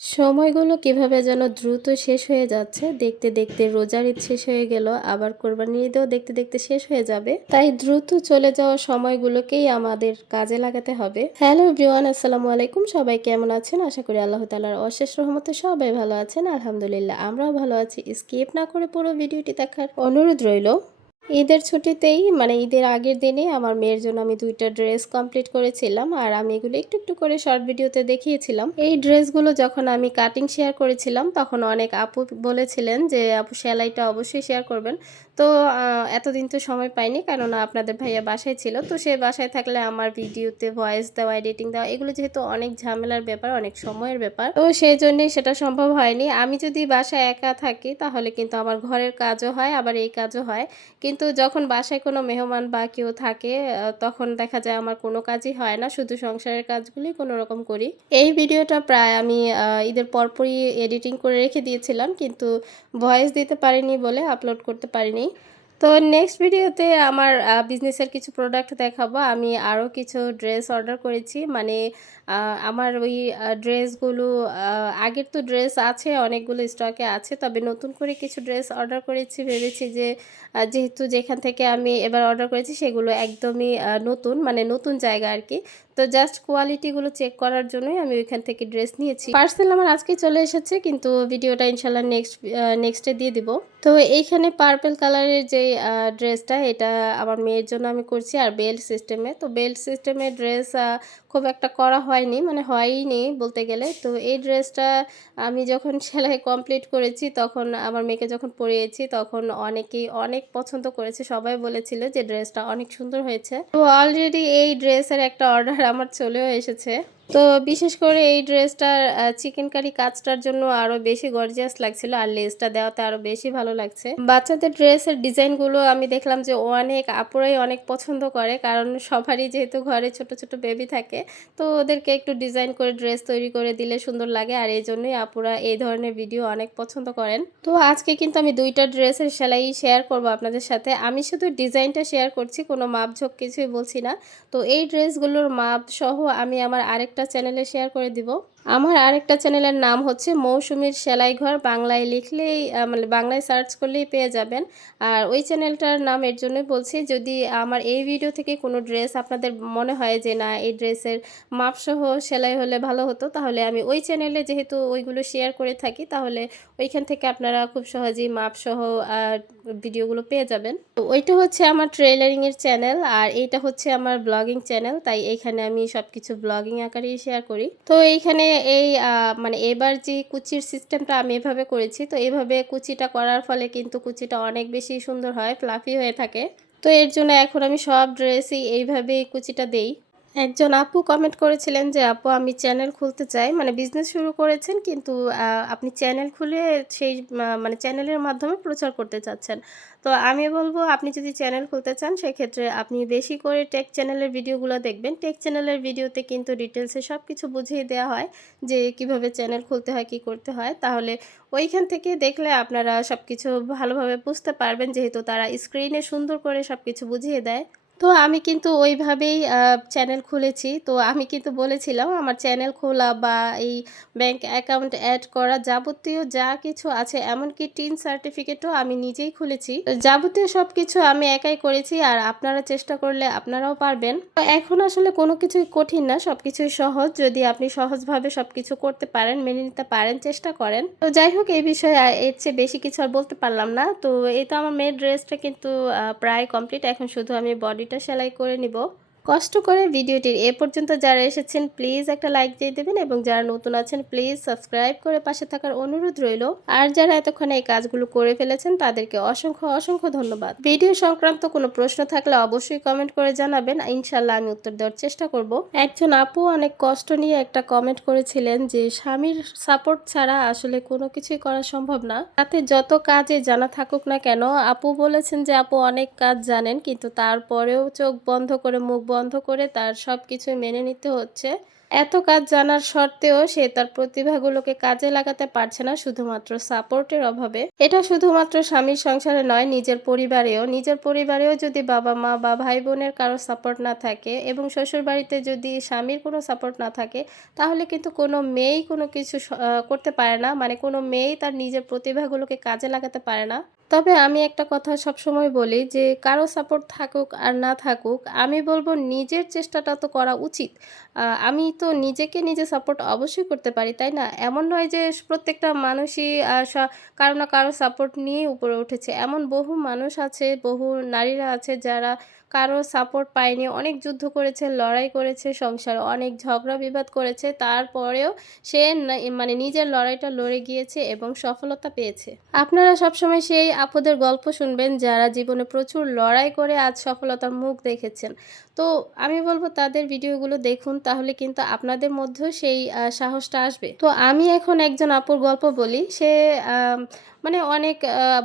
সময়গুলো কীভাবে যেন দ্রুত শেষ হয়ে যাচ্ছে, দেখতে দেখতে রোজার ঈদ শেষ হয়ে গেল, আবার কোরবানির ঈদেও দেখতে দেখতে শেষ হয়ে যাবে। তাই দ্রুত চলে যাওয়া সময়গুলোকেই আমাদের কাজে লাগাতে হবে। হ্যালো ব্রিওয়ান আসসালামু আলাইকুম। সবাই কেমন আছেন? আশা করি আল্লাহ তালার অশেষ রহমতে সবাই ভালো আছেন। আলহামদুলিল্লাহ, আমরাও ভালো আছি। স্কিপ না করে পুরো ভিডিওটি দেখার অনুরোধ রইল। ঈদের ছুটিতেই মানে ঈদের আগের দিনে আমার মেয়ের জন্য আমি দুইটা ড্রেস কমপ্লিট করেছিলাম আর আমি এগুলো একটু একটু করে শর্ট ভিডিওতে দেখিয়েছিলাম। এই ড্রেসগুলো যখন আমি কাটিং শেয়ার করেছিলাম, তখন অনেক আপু বলেছিলেন যে, আপু, সেলাইটা অবশ্যই শেয়ার করবেন। তো এতদিন তো সময় পাইনি কেননা আপনাদের ভাইয়া বাসায় ছিল। তো সে বাসায় থাকলে আমার ভিডিওতে ভয়েস দেওয়া এডিটিং দেওয়া, এগুলো যেহেতু অনেক ঝামেলার ব্যাপার, অনেক সময়ের ব্যাপার। তো সেই জন্যই সেটা সম্ভব হয়নি। আমি যদি বাসায় একা থাকি, তাহলে কিন্তু আমার ঘরের কাজও হয়, আবার এই কাজও হয়। কিন্তু যখন বাসায় কোনো মেহমান বা কেউ থাকে তখন দেখা যায় আমার কোনো কাজই হয় না, শুধু সংসারের কাজগুলি কোনো রকম করি। এই ভিডিওটা প্রায় আমি ঈদের পরপরই এডিটিং করে রেখে দিয়েছিলাম, কিন্তু ভয়েস দিতে পারিনি বলে আপলোড করতে পারিনি। তো নেক্সট ভিডিওতে আমার বিজনেসের কিছু প্রোডাক্ট দেখাবো। আমি আরও কিছু ড্রেস অর্ডার করেছি। মানে আমার ওই ড্রেসগুলো আগের তো ড্রেস আছে, অনেকগুলো স্টকে আছে। তবে নতুন করে কিছু ড্রেস অর্ডার করেছি। ভেবেছি যে যেহেতু যেখান থেকে আমি এবার অর্ডার করেছি, সেগুলো একদমই নতুন মানে নতুন জায়গা আর কি। তো জাস্ট কোয়ালিটিগুলো চেক করার জন্যই আমি ওইখান থেকে ড্রেস নিয়েছি। পার্সেল আমার আজকে চলে এসেছে, কিন্তু ভিডিওটা ইনশাল্লাহ নেক্সট নেক্সটে দিয়ে দিব। তো এইখানে পার্পেল কালারের যে ড্রেসটা এটা আমার মেয়ের জন্য আমি করছি, আর বেল্ট সিস্টেমে তো বেল্ট সিস্টেমের ড্রেস খুব একটা করা হয়নি মানে হয়নি বলতে গেলে। তো এই ড্রেসটা আমি যখন সেলাই কমপ্লিট করেছি, তখন আমার মেয়েকে যখন পরিয়েছি, তখন অনেকেই অনেক পছন্দ করেছে। সবাই বলেছিল যে ড্রেসটা অনেক সুন্দর হয়েছে। তো অলরেডি এই ড্রেসের একটা অর্ডার আমার চলেও এসেছে। তো বিশেষ করে এই ড্রেসটার চিকেন কারি কাজটার জন্য আরও বেশি গর্জিয়াস লাগছিল আর লেসটা দেওয়াতে আরও বেশি ভালো লাগছে। বাচ্চাদের ড্রেসের ডিজাইনগুলো আমি দেখলাম যে অনেক আপুরাই অনেক পছন্দ করে, কারণ সবারই যেহেতু ঘরে ছোট ছোট বেবি থাকে, তো ওদেরকে একটু ডিজাইন করে ড্রেস তৈরি করে দিলে সুন্দর লাগে আর এই জন্যই আপুরা এই ধরনের ভিডিও অনেক পছন্দ করেন। তো আজকে কিন্তু আমি দুইটা ড্রেসের সেলাই শেয়ার করব আপনাদের সাথে। আমি শুধু ডিজাইনটা শেয়ার করছি, কোনো মাপঝোঁক কিছুই বলছি না। তো এই ড্রেসগুলোর মাপ সহ আমি আমার আরেকটা চ্যানেলে শেয়ার করে দিব। আমার আরেকটা চ্যানেলের নাম হচ্ছে মৌসুমীর সেলাই ঘর। বাংলায় লিখলেই মানে বাংলায় সার্চ করলেই পেয়ে যাবেন। আর ওই চ্যানেলটার নাম এর জন্যই বলছি, যদি আমার এই ভিডিও থেকে কোনো ড্রেস আপনাদের মনে হয় যে না, এই ড্রেসের মাপসহ সেলাই হলে ভালো হতো, তাহলে আমি ওই চ্যানেলে যেহেতু ওইগুলো শেয়ার করে থাকি, তাহলে ওইখান থেকে আপনারা খুব সহজেই মাপসহ ভিডিওগুলো পেয়ে যাবেন। তো ওইটা হচ্ছে আমার ট্রেলারিংয়ের চ্যানেল আর এইটা হচ্ছে আমার ব্লগিং চ্যানেল তাই এইখানে আমি সব কিছু ব্লগিং আকারেই শেয়ার করি। তো এইখানে এই মানে এবার যে কুচির সিস্টেমটা আমি এভাবে করেছি, তো এভাবে কুচিটা করার ফলে কিন্তু কুচিটা অনেক বেশি সুন্দর হয় ফ্লাফি হয়ে থাকে। তো এর জন্য এখন আমি সব ড্রেসই এইভাবেই কুচিটা দেই। একজন আপু কমেন্ট করেছিলেন যে, আপু, আমি চ্যানেল খুলতে চাই। মানে বিজনেস শুরু করেছেন, কিন্তু আপনি চ্যানেল খুলে সেই মানে চ্যানেলের মাধ্যমে প্রচার করতে চাচ্ছেন। তো আমি বলব, আপনি যদি চ্যানেল খুলতে চান, সেক্ষেত্রে আপনি বেশি করে টেক চ্যানেলের ভিডিওগুলো দেখবেন। টেক চ্যানেলের ভিডিওতে কিন্তু ডিটেলসে সব কিছু বুঝিয়ে দেওয়া হয় যে, কীভাবে চ্যানেল খুলতে হয়, কি করতে হয়। তাহলে ওইখান থেকে দেখলে আপনারা সব কিছু ভালোভাবে বুঝতে পারবেন, যেহেতু তারা স্ক্রিনে সুন্দর করে সব কিছু বুঝিয়ে দেয়। তো আমি কিন্তু ওইভাবেই চ্যানেল খুলেছি। তো আমি কিন্তু বলেছিলাম, আমার চ্যানেল খোলা বা এই ব্যাংক অ্যাকাউন্ট অ্যাড করা যাবতীয় যা কিছু আছে, এমনকি টিন সার্টিফিকেটও আমি নিজেই খুলেছি। যাবতীয় সব কিছু আমি একাই করেছি আর আপনারা চেষ্টা করলে আপনারাও পারবেন। এখন আসলে কোনো কিছুই কঠিন না সব কিছুই সহজ। যদি আপনি সহজভাবে সব কিছু করতে পারেন, মেনে নিতে পারেন, চেষ্টা করেন। তো যাই হোক, এই বিষয়ে এর চেয়ে বেশি কিছু আর বলতে পারলাম না। তো এই তো আমার মেয়ের ড্রেসটা কিন্তু প্রায় কমপ্লিট এখন শুধু আমি বডি এটা সেলাই করে নিব। কষ্ট করে ভিডিওটির এ পর্যন্ত যারা এসেছেন প্লিজ একটা লাইক দিয়ে দেবেন এবং যারা নতুন আছেন প্লিজ সাবস্ক্রাইব করে পাশে থাকার অনুরোধ রইল। আর যারা এতক্ষণে এই কাজগুলো করে ফেলেছেন, তাদেরকে অসংখ্য অসংখ্য ধন্যবাদ। ভিডিও সংক্রান্ত কোনো প্রশ্ন থাকলে অবশ্যই কমেন্ট করে জানাবেন। ইনশাল্লাহ আমি উত্তর দেওয়ার চেষ্টা করব। একজন আপু অনেক কষ্ট নিয়ে একটা কমেন্ট করেছিলেন যে, স্বামীর সাপোর্ট ছাড়া আসলে কোনো কিছুই করা সম্ভব না। তাতে যত কাজে জানা থাকুক না কেন, আপু বলেছেন যে, আপু অনেক কাজ জানেন, কিন্তু তারপরেও চোখ বন্ধ করে মুখ বন্ধ করে তার সব কিছুই মেনে নিতে হচ্ছে। এত কাজ জানার সত্ত্বেও সে তার প্রতিভাগুলোকে কাজে লাগাতে পারছে না শুধুমাত্র সাপোর্টের অভাবে। এটা শুধুমাত্র স্বামীর সংসারে নয়, নিজের পরিবারেও। নিজের পরিবারেও যদি বাবা মা বা ভাই বোনের কারও সাপোর্ট না থাকে এবং শ্বশুর বাড়িতে যদি স্বামীর কোনো সাপোর্ট না থাকে, তাহলে কিন্তু কোনো মেয়েই কোনো কিছু করতে পারে না। মানে কোনো মেয়েই তার নিজের প্রতিভাগুলোকে কাজে লাগাতে পারে না। তবে আমি একটা কথা সবসময় বলি যে, কারও সাপোর্ট থাকুক আর না থাকুক, আমি বলব নিজের চেষ্টাটা তো করা উচিত। আমি তো নিজেকে নিজে সাপোর্ট অবশ্যই করতে পারি, তাই না? এমন নয় যে প্রত্যেকটা মানুষই কারও না কারও সাপোর্ট নিয়ে উপরে উঠেছে। এমন বহু মানুষ আছে, বহু নারীরা আছে যারা কারও সাপোর্ট পায়নি, অনেক যুদ্ধ করেছে, লড়াই করেছে, সংসারে অনেক ঝগড়া বিবাদ করেছে, তারপরেও সে মানে নিজের লড়াইটা লড়ে গিয়েছে এবং সফলতা পেয়েছে। আপনারা সবসময় সেই আপুদের গল্প শুনবেন যারা জীবনে প্রচুর লড়াই করে আজ সফলতার মুখ দেখেছেন। তো আমি বলব তাদের ভিডিওগুলো দেখুন, তাহলে কিন্তু আপনাদের মধ্যেও সেই সাহসটা আসবে। তো আমি এখন একজন আপুর গল্প বলি। সে মানে অনেক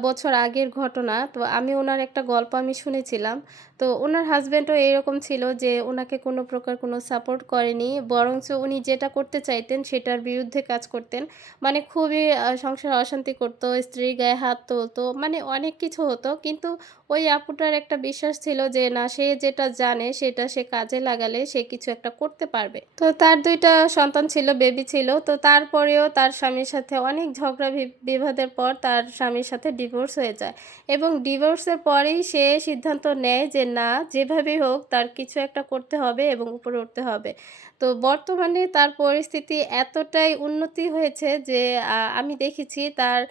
বছর আগের ঘটনা। তো আমি ওনার একটা গল্প আমি শুনেছিলাম। তো ওনার হাজব্যান্ডও এরকম ছিল যে, ওনাকে কোনো প্রকার কোনো সাপোর্ট করেনি। বরঞ্চ উনি যেটা করতে চাইতেন সেটার বিরুদ্ধে কাজ করতেন। মানে খুবই সংসারে অশান্তি করতো, স্ত্রীর গায়ে হাত তুলতো মানে অনেক কিছু হতো। কিন্তু ওই আপুটার একটা বিশ্বাস ছিল যে, না, সে যেটা জানে সেটা সে কাজে লাগালে সে কিছু একটা করতে পারবে। তো তার দুইটা সন্তান ছিল বেবি ছিল। তো তারপরেও তার স্বামীর সাথে অনেক ঝগড়া বিবাদের পর তার স্বামীর সাথে ডিভোর্স হয়ে যায় এবং ডিভোর্সের পরেই সে সিদ্ধান্ত নেয় যে না, যেভাবেই হোক তার কিছু একটা করতে হবে এবং উপরে উঠতে হবে। তো বর্তমানে তার পরিস্থিতি এতটাই উন্নতি হয়েছে যে আমি দেখেছি তার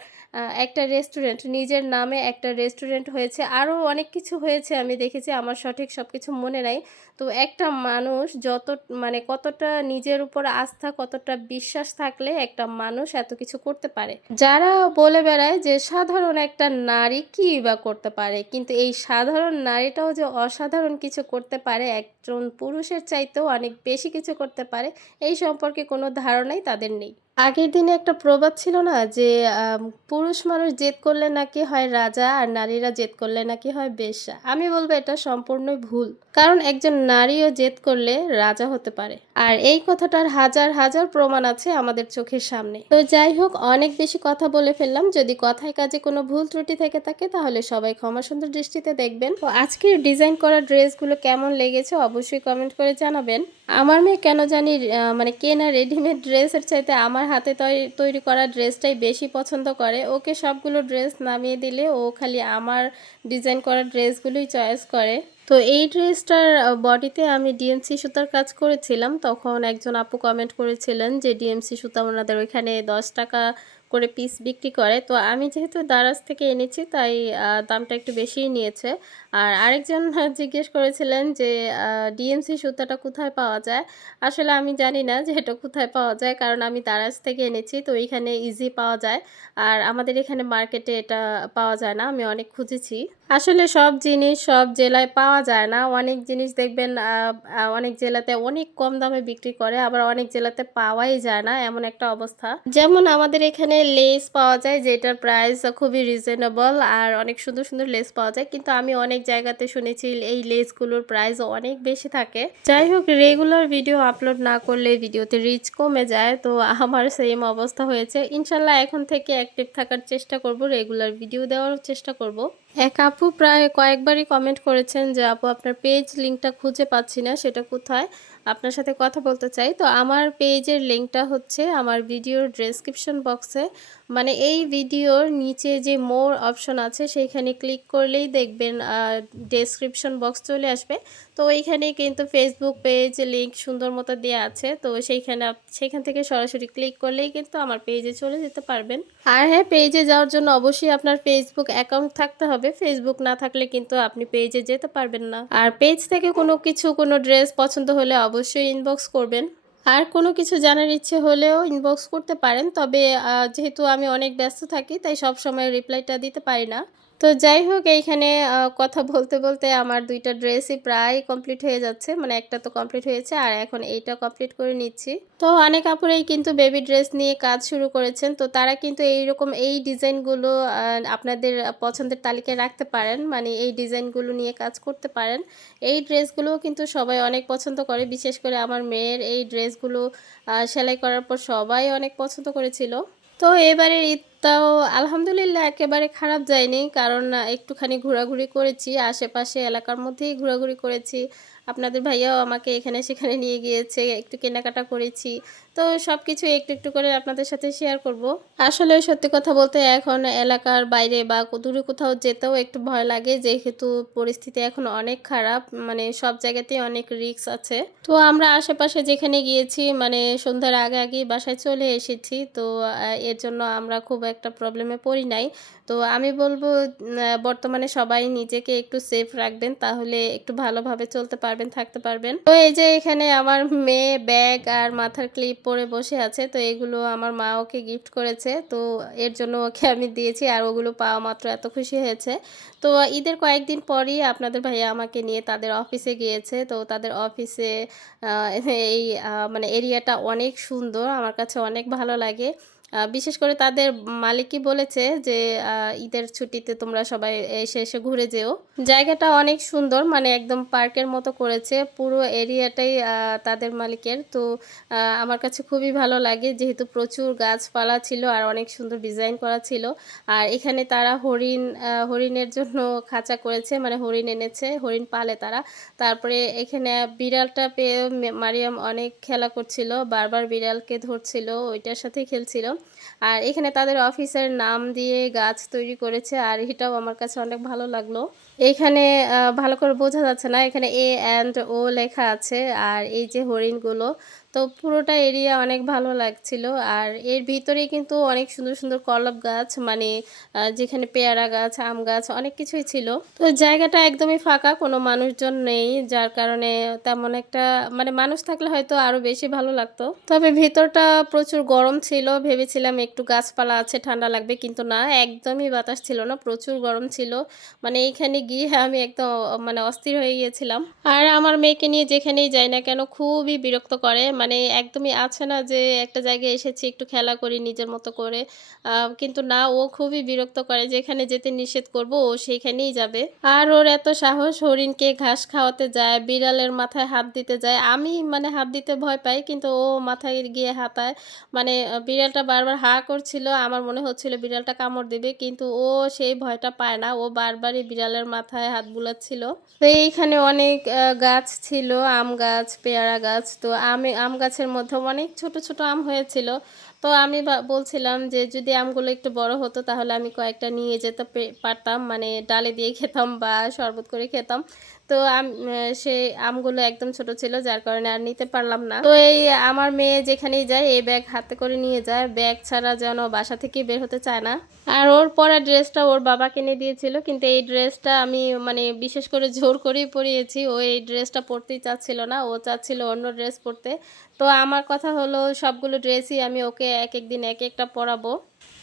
একটা রেস্টুরেন্ট, নিজের নামে একটা রেস্টুরেন্ট হয়েছে। আরও অনেক কিছু হয়েছে আমি দেখেছি, আমার সঠিক সব কিছু মনে নাই। তো একটা মানুষ যত মানে কতটা নিজের উপর আস্থা, কতটা বিশ্বাস থাকলে একটা মানুষ এত কিছু করতে পারে। যারা বলে বেড়ায় যে, সাধারণ একটা নারী কী বা করতে পারে? কিন্তু এই সাধারণ নারীটাও যে অসাধারণ কিছু করতে পারে একজন পুরুষের চাইতেও অনেক বেশি কিছু করতে পারে এই সম্পর্কে কোনো ধারণাই তাদের নেই। আগের দিনে একটা প্রবাদ ছিল না যে পুরুষ মানুষ জেদ করলে নাকি হয় রাজা আর নারীরা জেদ করলে নাকি হয় বেশ্যা আমি বলব এটা সম্পূর্ণই ভুল। কারণ একজন নারীও জেদ করলে রাজা হতে পারে। আর এই কথাটার হাজার হাজার প্রমাণ আছে আমাদের চোখের সামনে। তো যাই হোক, অনেক বেশি কথা বলে ফেললাম। যদি কথায় কাজে কোনো ভুল ত্রুটি থেকে থাকে, তাহলে সবাই ক্ষমা সুন্দর দৃষ্টিতে দেখবেন। তো আজকের ডিজাইন করা ড্রেসগুলো কেমন লেগেছে অবশ্যই কমেন্ট করে জানাবেন। আমার মেয়ে কেন জানি মানে কেনা রেডিমেড ড্রেসের চাইতে আমার হাতে তৈ- তৈরি করা ড্রেসটাই বেশি পছন্দ করে। ওকে সবগুলো ড্রেস নামিয়ে দিলে ও খালি আমার ডিজাইন করা ড্রেসগুলোই চয়েস করে। তো এই ড্রেসটার বডিতে আমি ডিএমসি সুতার কাজ করেছিলাম। তখন একজন আপু কমেন্ট করেছিলেন যে, ডিএমসি সুতা ওনাদের ওইখানে দশ টাকা করে পিস বিক্রি করে। তো আমি যেহেতু দারাজ থেকে এনেছি, তাই দামটা একটু বেশিই নিয়েছে। আর আরেকজন জিজ্ঞেস করেছিলেন যে ডিএমসি সুতাটা কোথায় পাওয়া যায়? আসলে আমি জানি না যে এটা কোথায় পাওয়া যায়, কারণ আমি দারাজ থেকে এনেছি, তো এখানে ইজি পাওয়া যায়। আর আমাদের এখানে মার্কেটে এটা পাওয়া যায় না, আমি অনেক খুঁজেছি। আসলে সব জিনিস সব জেলায় পাওয়া যায় না। অনেক জিনিস দেখবেন অনেক জেলাতে অনেক কম দামে বিক্রি করে, আবার অনেক জেলাতে পাওয়াই যায় না, এমন একটা অবস্থা। যেমন আমাদের এখানে লেস পাওয়া যায়, যেটার প্রাইস খুবই রিজনেবল আর অনেক সুন্দর সুন্দর লেস পাওয়া যায়, কিন্তু আমি অনেক জায়গাতে শুনেছি এই লেসগুলোর প্রাইস অনেক বেশি থাকে। যাই হোক রেগুলার ভিডিও আপলোড না করলে ভিডিওতে রিচ কমে যায়। তো আমার সেম অবস্থা হয়েছে। ইনশাল্লাহ এখন থেকে অ্যাক্টিভ থাকার চেষ্টা করব রেগুলার ভিডিও দেওয়ার চেষ্টা করব। এক আপু প্রায় কয়েকবারই কমেন্ট করেছেন যে, আপু, আপনার পেজ লিঙ্কটা খুঁজে পাচ্ছি না, সেটা কোথায়? আপনার সাথে কথা বলতে চাই। তো আমার পেজের লিঙ্কটা হচ্ছে আমার ভিডিওর ডেসক্রিপশন বক্সে। মানে এই ভিডিওর নিচে যে মোর অপশন আছে, সেইখানে ক্লিক করলেই দেখবেন ডেসক্রিপশন বক্স চলে আসবে। তো এইখানে কিন্তু ফেসবুক পেজ লিঙ্ক সুন্দর মতো দেওয়া আছে। তো সেইখানে সেখান থেকে সরাসরি ক্লিক করলেই কিন্তু আমার পেজে চলে যেতে পারবেন। আর হ্যাঁ পেজে যাওয়ার জন্য অবশ্যই আপনার ফেসবুক অ্যাকাউন্ট থাকতে হবে। ফেসবুক না থাকলে কিন্তু আপনি পেজে যেতে পারবেন না। আর পেজ থেকে কোনো কিছু, কোনো ড্রেস পছন্দ হলে অবশ্যই ইনবক্স করবেন। আর কোনো কিছু জানার ইচ্ছে হলেও ইনবক্স করতে পারেন। তবে যেহেতু আমি অনেক ব্যস্ত থাকি, তাই সব সময় রিপ্লাইটা দিতে পারি না। তো যাই হোক এইখানে কথা বলতে, বলতে আমার দুইটা ড্রেসই প্রায় কমপ্লিট হয়ে যাচ্ছে। মানে একটা তো কমপ্লিট হয়েছে আর এখন এইটা কমপ্লিট করে নিচ্ছি। তো অনেক আপুরাই কিন্তু বেবি ড্রেস নিয়ে কাজ শুরু করেছেন। তো তারা কিন্তু এইরকম এই ডিজাইনগুলো আপনাদের পছন্দের তালিকায় রাখতে পারেন। মানে এই ডিজাইনগুলো নিয়ে কাজ করতে পারেন। এই ড্রেসগুলোও কিন্তু সবাই অনেক পছন্দ করে। বিশেষ করে আমার মেয়ের এই ড্রেসগুলো সেলাই করার পর সবাই অনেক পছন্দ করেছিল। তো এবারের ঈদটাও আলহামদুলিল্লাহ একেবারে খারাপ যায়নি। কারণ একটুখানি ঘোরাঘুরি করেছি। আশেপাশে এলাকার মধ্যেই ঘোরাঘুরি করেছি। আপনাদের ভাইয়াও আমাকে এখানে সেখানে নিয়ে গিয়েছে। একটু কেনাকাটা করেছি। তো সবকিছু একটু, একটু করে আপনাদের সাথে শেয়ার করব। আসলে সত্যি কথা বলতে এখন এলাকার বাইরে বা দূরে কোথাও যেতেও একটু ভয় লাগে। যেহেতু পরিস্থিতি এখন অনেক খারাপ। মানে সব জায়গাতেই অনেক রিস্ক আছে। তো আমরা আশেপাশে যেখানে গিয়েছি মানে সন্ধ্যার আগে, আগেই বাসায় চলে এসেছি। তো এর জন্য আমরা খুব একটা প্রবলেমে পড়ি নাই। তো আমি বলব বর্তমানে সবাই নিজেকে একটু সেফ রাখবেন। তাহলে একটু ভালোভাবে চলতে পারবেন, থাকতে পারবেন। তো এই যে এখানে আমার মেয়ে ব্যাগ আর মাথার ক্লিপ পরে বসে আছে। তো এগুলো আমার মা ওকে গিফট করেছে। তো এর জন্য ওকে আমি দিয়েছি আর ওগুলো পাওয়া মাত্র এত খুশি হয়েছে। তো ঈদের কয়েকদিন পরই আপনাদের ভাইয়া আমাকে নিয়ে তাদের অফিসে গিয়েছে। তো তাদের অফিসে এই মানে এরিয়াটা অনেক সুন্দর। আমার কাছে অনেক ভালো লাগে। বিশেষ করে তাদের মালিকই বলেছে যে ঈদের ছুটিতে তোমরা সবাই এসে, এসে ঘুরে যেও। জায়গাটা অনেক সুন্দর মানে একদম পার্কের মতো করেছে। পুরো এরিয়াটাই তাদের মালিকের। তো আমার কাছে খুবই ভালো লাগে যেহেতু প্রচুর গাছপালা ছিল আর অনেক সুন্দর ডিজাইন করা ছিল। আর এখানে তারা হরিণ হরিণের জন্য খাঁচা করেছে মানে হরিণ এনেছে, হরিণ পালে তারা। তারপরে এখানে বিড়ালটা পেয়ে মারিয়াম অনেক খেলা করছিল। বারবার বিড়ালকে ধরছিল, ওইটার সাথেই খেলছিল। আর এখানে তাদের অফিসের নাম দিয়ে গাছ তৈরি করেছে আর এটাও আমার কাছে অনেক ভালো লাগল। এখানে ভালো করে বোঝা যাচ্ছে না। এখানে এ অ্যান্ড ও লেখা আছে। আর এই যে হরিণগুলো তো পুরোটা এরিয়া অনেক ভালো লাগছিল। আর এর ভিতরেই কিন্তু অনেক সুন্দর, সুন্দর কলম গাছ মানে যেখানে পেয়ারা গাছ, আম গাছ অনেক কিছুই ছিল। তো জায়গাটা একদমই ফাঁকা, কোনো মানুষজন নেই। যার কারণে তেমন একটা মানে মানুষ থাকলে হয়তো আরও বেশি ভালো লাগতো। তবে ভেতরটা প্রচুর গরম ছিল। ভেবেছিলাম একটু গাছপালা আছে ঠান্ডা লাগবে কিন্তু না একদমই বাতাস ছিল না। প্রচুর গরম ছিল। মানে এইখানে গিয়ে আমি একদম মানে অস্থির হয়ে গিয়েছিলাম। আর আমার মেয়েকে নিয়ে যেখানেই যাই না কেন খুবই বিরক্ত করে। মানে একদমই আছে না যে একটা জায়গায় এসেছি একটু খেলা করি নিজের মতো করে। কিন্তু না ও খুবই বিরক্ত করে যেখানে যেতে নিষেধ করব ও সেইখানেই যাবে। আর ওর এত সাহস হরিণকে ঘাস খাওয়াতে যায়, বিড়ালের মাথায় হাত দিতে যায়। আমি মানে হাত দিতে ভয় পাই কিন্তু ও মাথায় গিয়ে হাতায়। মানে বিড়ালটা বারবার হা করছিল। আমার মনে হচ্ছিল বিড়ালটা কামড় দেবে কিন্তু ও সেই ভয়টা পায় না। ও বারবারই বিড়ালের মাথায় হাত বুলাচ্ছিল। তো এইখানে অনেক গাছ ছিল, আম গাছ, পেয়ারা গাছ। তো আমি আম গাছের মধ্যে অনেক ছোট, ছোট আম হয়েছিল। তো আমি বলছিলাম যে যদি আমগুলো একটু বড় হতো তাহলে আমি কয়েকটা নিয়ে যেতে পারতাম। মানে ডালে দিয়ে খেতাম বা শরবত করে খেতাম। তো আম সেই আমগুলো একদম ছোট ছিল, যার কারণে আর নিতে পারলাম না। তো এই আমার মেয়ে যেখানেই যায়, এই ব্যাগ হাতে করে নিয়ে যায়। ব্যাগ ছাড়া যেন বাসা থেকেই বের হতে চায় না। আর ওর পরা ড্রেসটা ওর বাবা কিনে দিয়েছিল। কিন্তু এই ড্রেসটা আমি মানে বিশেষ করে জোর করেই পরিয়েছি। ও এই ড্রেসটা পরতেই চাচ্ছিল না। ও চাচ্ছিল অন্য ড্রেস পরতে। তো আমার কথা হলো, সবগুলো ড্রেসই আমি ওকে একেক দিন একেকটা পরাবো।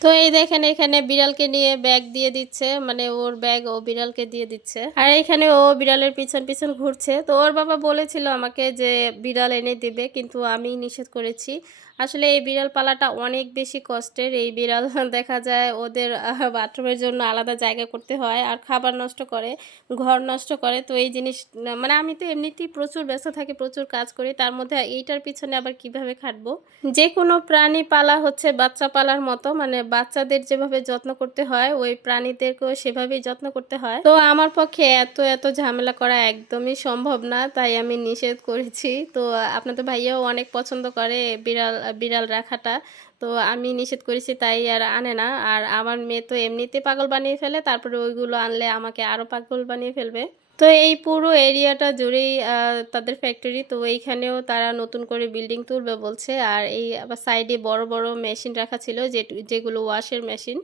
তো এই দেখেন এখানে বিড়ালকে নিয়ে ব্যাগ দিয়ে দিচ্ছে মানে ওর ব্যাগ ও বিড়ালকে দিয়ে দিচ্ছে। আর এখানে ও বিড়ালের পিছন পিছন ঘুরছে। তো ওর বাবা বলেছিল আমাকে যে বিড়াল এনে দিবে, কিন্তু আমি নিষেধ করেছি। আসলে এই বিড়াল পালাটা অনেক বেশি কষ্টের। এই বিড়াল দেখা যায় ওদের বাথরুমের জন্য আলাদা জায়গা করতে হয় আর খাবার নষ্ট করে, ঘর নষ্ট করে। তো এই জিনিস মানে আমি তো এমনিতেই প্রচুর ব্যস্ত থাকি, প্রচুর কাজ করি। তার মধ্যে এইটার পিছনে আবার কীভাবে খাটবো? যে কোনো প্রাণী পালা হচ্ছে বাচ্চা পালার মতো মানে বাচ্চাদের যেভাবে যত্ন করতে হয়, ওই প্রাণীদেরকেও সেভাবেই যত্ন করতে হয়। তো আমার পক্ষে এত এত ঝামেলা করা একদমই সম্ভব না, তাই আমি নিষেধ করেছি। তো আপনাদের ভাইয়াও অনেক পছন্দ করে বিড়াল বিড়াল রাখাটা। তো আমি নিষেধ করেছি, তাই আর আনে না। আর আমার মেয়ে তো এমনিতে পাগল বানিয়ে ফেলে, তারপরে ওইগুলো আনলে আমাকে আরও পাগল বানিয়ে ফেলবে। তো এই পুরো এরিয়াটা জুড়েই তাদের ফ্যাক্টরি তো এইখানেও তারা নতুন করে বিল্ডিং তুলবে বলছে। আর এই সাইডে বড় বড় মেশিন রাখা ছিল যে যেগুলো ওয়াশের মেশিন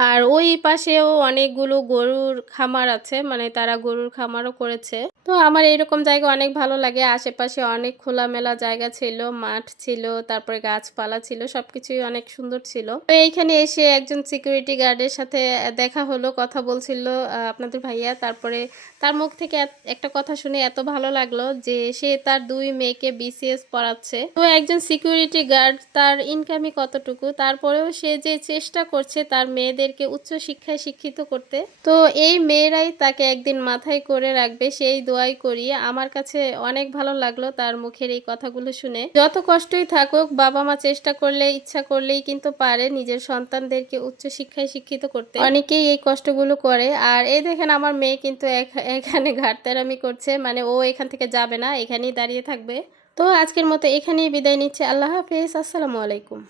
আর ওই পাশেও অনেকগুলো গরুর খামার আছে মানে তারা গরুর খামারও করেছে। তো আমার এরকম জায়গা অনেক ভালো লাগে। আশেপাশে অনেক খোলামেলা জায়গা ছিল, মাঠ ছিল, তারপরে গাছপালা ছিল, সবকিছুই অনেক সুন্দর ছিল। তো এইখানে এসে একজন সিকিউরিটি গার্ডের সাথে দেখা হলো, কথা বলছিল আপনাদের ভাইয়া। তারপরে তার মুখ থেকে একটা কথা শুনে এত ভালো লাগল যে সে তার দুই মেয়েকে বিসিএস পড়াচ্ছে। তো একজন সিকিউরিটি গার্ড তার ইনকামই কতটুকু? তারপরেও সে যে চেষ্টা করছে তার মেয়েদেরকে উচ্চ শিক্ষায় শিক্ষিত করতে। তো এই মেয়েরাই তাকে একদিন মাথায় করে রাখবে, সেই দোয়াই করি আমার কাছে অনেক ভালো লাগল তার মুখের এই কথাগুলো শুনে। যত কষ্টই থাকুক, বাবা মা চেষ্টা করলে, ইচ্ছা করলেই কিন্তু পারে নিজের সন্তানদেরকে উচ্চ শিক্ষায় শিক্ষিত করতে। অনেকেই এই কষ্টগুলো করে। আর এই দেখেন, আমার মেয়ে কিন্তু এখ- এখানে ঘাটতেরামি করছে। মানে ও এখান থেকে যাবে না, এখানেই দাঁড়িয়ে থাকবে। তো আজকের মতো এখানেই বিদায় নিচ্ছে। আল্লাহ হাফিজ। আসসালামু আলাইকুম।